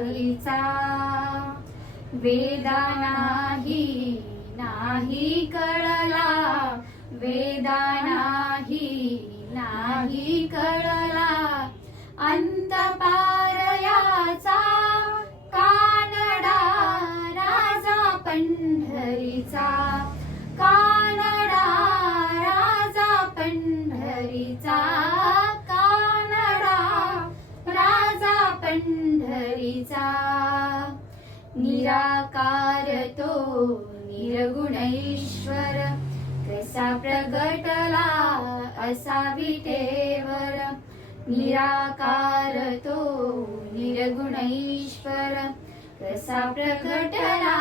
पंढरीचा वेदा नाही कळला, वेदा नाही कळला, अंत पारयाचा कानडा राजा पंढरीचा, कानडा राजा पंढरीचा, कानडा राजा पंढरीचा. निराकार तो निर्गुणेश्वर, कसा प्रगटला असा विटेवर. निराकार तो निर्गुणेश्वर, कसा प्रगटला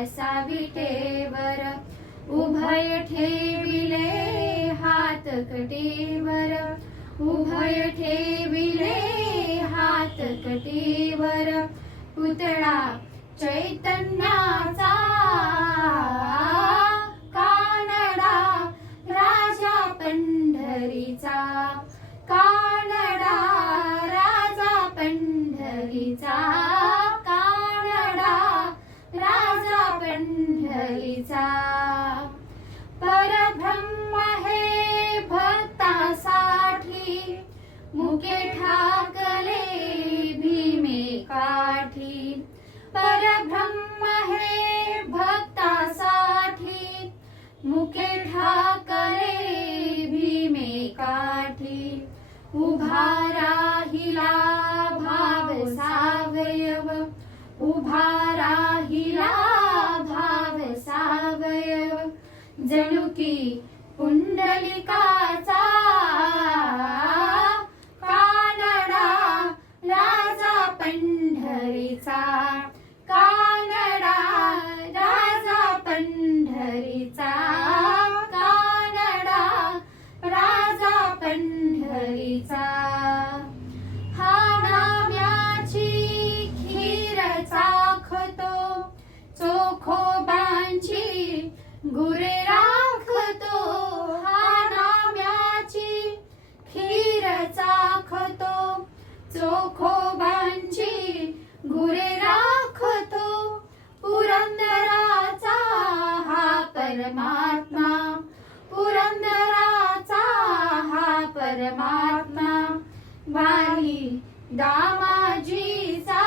असा विटेवर. उभय ठेविले हात कटेवर, उभय ठेविले हात कटेवर. पुतळा चैतन्याचा कानडा राजा पंढरीचा, कानडा राजा पंढरीचा, कानडा राजा पंढरीचा. परब्रह्म हे भक्तासाठी मुके ठाकले भीमे काठी. परब्रह्म हे भक्तासाठी मुके ठाकले भीमे काठी. उभा राहिला भाव सावयव, उभा राहिला भाव सावयव. जणू की पुंडलिकाचा कानडा राजा पंढरीचा, कानडा राजा पंढरीचा, कानडा राजा पंढरीचा. हा नाम्याची खीर चाखतो, चोखोबांची गुरे राखतो. हा नाम्याची खीर चाखतो, चोखोबांची गुरे राखतो. पुरंदराचा हा परमात्मा, पुरंदराचा हा परमात्मा. वारी दामाजीचा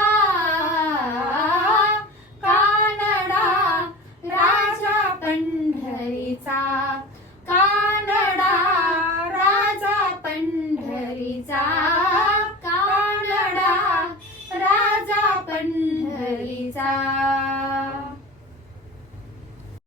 कानडा राजा पंढरीचा, कानडा राजा पंढरीचा, कानडा राजा पंढरीचा.